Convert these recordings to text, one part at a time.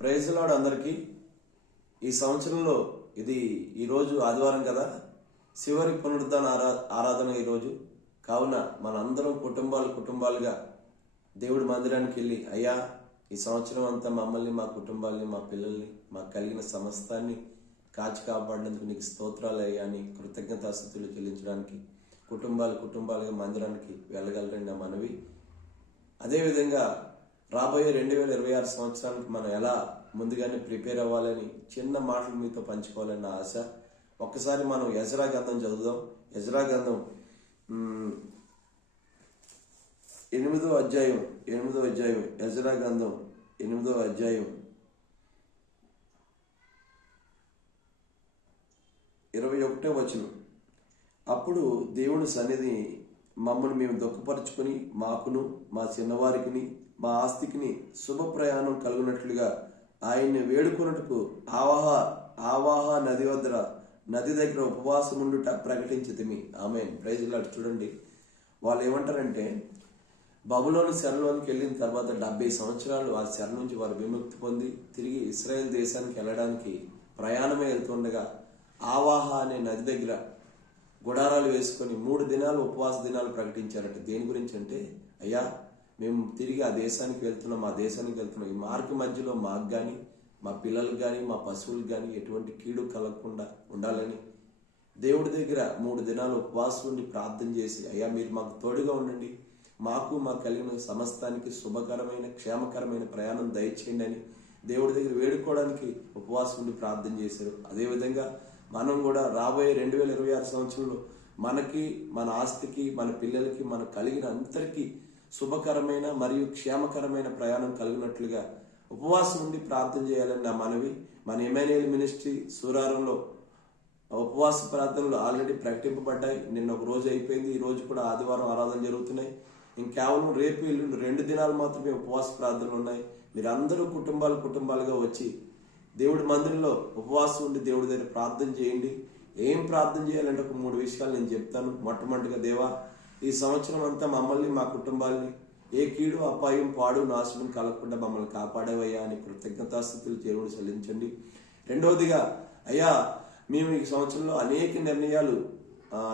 ప్రైజ్లాడు అందరికీ. ఈ సంవత్సరంలో ఇది ఈరోజు ఆదివారం కదా. చివరి పునరుద్ధాన ఆరా ఆరాధన ఈరోజు కావున మనందరం కుటుంబాలు కుటుంబాలుగా దేవుడి మందిరానికి వెళ్ళి అయ్యా ఈ సంవత్సరం అంతా మమ్మల్ని మా కుటుంబాల్ని మా పిల్లల్ని మాకు కలిగిన సమస్తాన్ని కాచి కాపాడినందుకు నీకు స్తోత్రాలు అయ్యా. అని కృతజ్ఞతాస్థుతులు చెల్లించడానికి కుటుంబాలు కుటుంబాలుగా మందిరానికి వెళ్ళగలరండి నా మనవి. అదేవిధంగా రాబోయే రెండు వేల ఇరవై ఆరు సంవత్సరానికి మనం ఎలా ముందుగానే ప్రిపేర్ అవ్వాలని చిన్న మాటలు మీతో పంచుకోవాలని నా ఆశ. ఒక్కసారి మనం యజరా గంధం చదువుదాం. యజరా గంధం ఎనిమిదో అధ్యాయం ఎనిమిదో అధ్యాయం యజరా గంధం ఎనిమిదో అధ్యాయం ఇరవై ఒకటో వచనం. అప్పుడు దేవుని సన్నిధి మమ్మల్ని మేము దుఃఖపరుచుకొని మాకును మా చిన్నవారికిని మా ఆస్తికిని శుభ ప్రయాణం కలుగునట్లుగా ఆయన్ని వేడుకొనుటకు ఆవాహ ఆవాహ నది వద్ద నది దగ్గర ఉపవాసం ఉండుట ప్రకటించితిమి. ఆమె ప్రైజ్ ప్రైజ్లాడు చూడండి. వాళ్ళు ఏమంటారంటే బబులోని శరణలోనికి వెళ్ళిన తర్వాత డెబ్బై సంవత్సరాలు ఆ శరణ నుంచి వారు విముక్తి పొంది తిరిగి ఇస్రాయేల్ దేశానికి వెళ్ళడానికి ప్రయాణమే వెళ్తుండగా ఆవాహ అనే నది దగ్గర గుడారాలు వేసుకొని మూడు దినాలు ఉపవాస దినాలు ప్రకటించారట. దేని గురించి అంటే అయ్యా మేము తిరిగి ఆ దేశానికి వెళ్తున్నాం మా దేశానికి వెళ్తున్నాం. ఈ మార్గ మధ్యలో మాకు కానీ మా పిల్లలకు కానీ మా పశువులకు కానీ ఎటువంటి కీడు కలగకుండా ఉండాలని దేవుడి దగ్గర మూడు దినాలు ఉపవాసం ఉండి ప్రార్థన చేసి అయ్యా మీరు మాకు తోడుగా ఉండండి. మాకు మా కలిగిన సమస్తానికి శుభకరమైన క్షేమకరమైన ప్రయాణం దయచేయండి అని దేవుడి దగ్గర వేడుకోవడానికి ఉపవాసం ఉండి ప్రార్థన చేశారు. అదేవిధంగా మనం కూడా రాబోయే రెండు వేల ఇరవై ఆరు సంవత్సరంలో మనకి మన ఆస్తికి మన పిల్లలకి మన కలిగిన అందరికీ శుభకరమైన మరియు క్షేమకరమైన ప్రయాణం కలిగినట్లుగా ఉపవాసం ఉండి ప్రార్థన చేయాలని నా మనవి. మన ఎమ్మెన్యేల్ మినిస్ట్రీ సూరారంలో ఉపవాస ప్రార్థనలు ఆల్రెడీ ప్రకటింపబడ్డాయి. నిన్న ఒక రోజు అయిపోయింది. ఈ రోజు కూడా ఆదివారం ఆరాధన జరుగుతున్నాయి. ఇంకేవలం రేపు ఎల్లుండి రెండు దినాలు మాత్రమే ఉపవాస ప్రార్థనలు ఉన్నాయి. మీరందరూ కుటుంబాలు కుటుంబాలుగా వచ్చి దేవుడి మందిరంలో ఉపవాసం ఉండి దేవుడి దగ్గర ప్రార్థన చేయండి. ఏం ప్రార్థన చేయాలంటే ఒక మూడు విషయాలు నేను చెప్తాను. మొట్టమొదటిగా దేవా ఈ సంవత్సరం అంతా మమ్మల్ని మా కుటుంబాల్ని ఏ కీడు అపాయం పాడు నాశనం కలగకుండా మమ్మల్ని కాపాడేవయ్యా అని కృతజ్ఞతాస్థితులు దేవుడు చెల్లించండి. రెండవదిగా అయ్యా మేము ఈ సంవత్సరంలో అనేక నిర్ణయాలు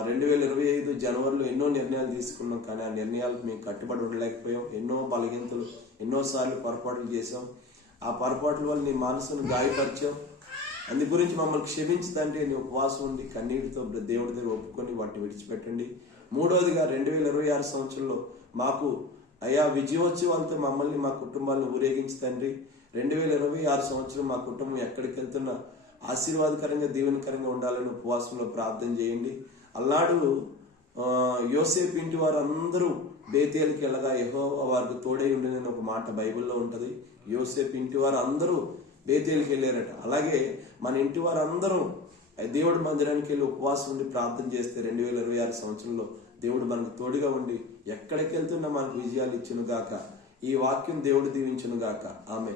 రెండు వేల ఇరవై ఐదు జనవరిలో ఎన్నో నిర్ణయాలు తీసుకున్నాం. కానీ ఆ నిర్ణయాలకు మేము కట్టుబడి ఉండలేకపోయాం. ఎన్నో బలగింతలు ఎన్నోసార్లు పొరపాట్లు చేసాం ఆ పొరపాట్ల వల్ల నీ మనసును గాయపరిచాం. అందు గురించి మమ్మల్ని క్షమించదండి అని ఉపవాసం ఉండి కన్నీటితో దేవుడి దగ్గర ఒప్పుకొని వాటిని విడిచిపెట్టండి. మూడవదిగా రెండు వేల ఇరవై ఆరు సంవత్సరంలో మాకు అయా విజయోత్సవాలతో మమ్మల్ని మా కుటుంబాలను ఊరేగించి తండ్రి. రెండు వేల ఇరవై ఆరు సంవత్సరం మా కుటుంబం ఎక్కడికి వెళ్తున్నా ఆశీర్వాదకరంగా దీవెనకరంగా ఉండాలని ఉపవాసంలో ప్రార్థన చేయండి. అల్లాడు యోసేఫ్ యోసేపు ఇంటి వారు అందరూ బేతేలికి వెళ్ళగా యహో వారికి తోడై ఉండని ఒక మాట బైబిల్లో ఉంటుంది. యోసేపు ఇంటి వారు అందరూ బేతేలికి వెళ్ళారట. అలాగే మన ఇంటి వారు అందరూ దేవుడి మందిరానికి వెళ్ళి ఉపవాసం ఉండి ప్రార్థన చేస్తే రెండు వేల ఇరవై ఆరు సంవత్సరంలో దేవుడు మనకు తోడుగా ఉండి ఎక్కడికి వెళ్తున్నా మనకు విజయాలు ఇచ్చును గాక ఈ వాక్యం దేవుడు దీవించును గాక ఆమె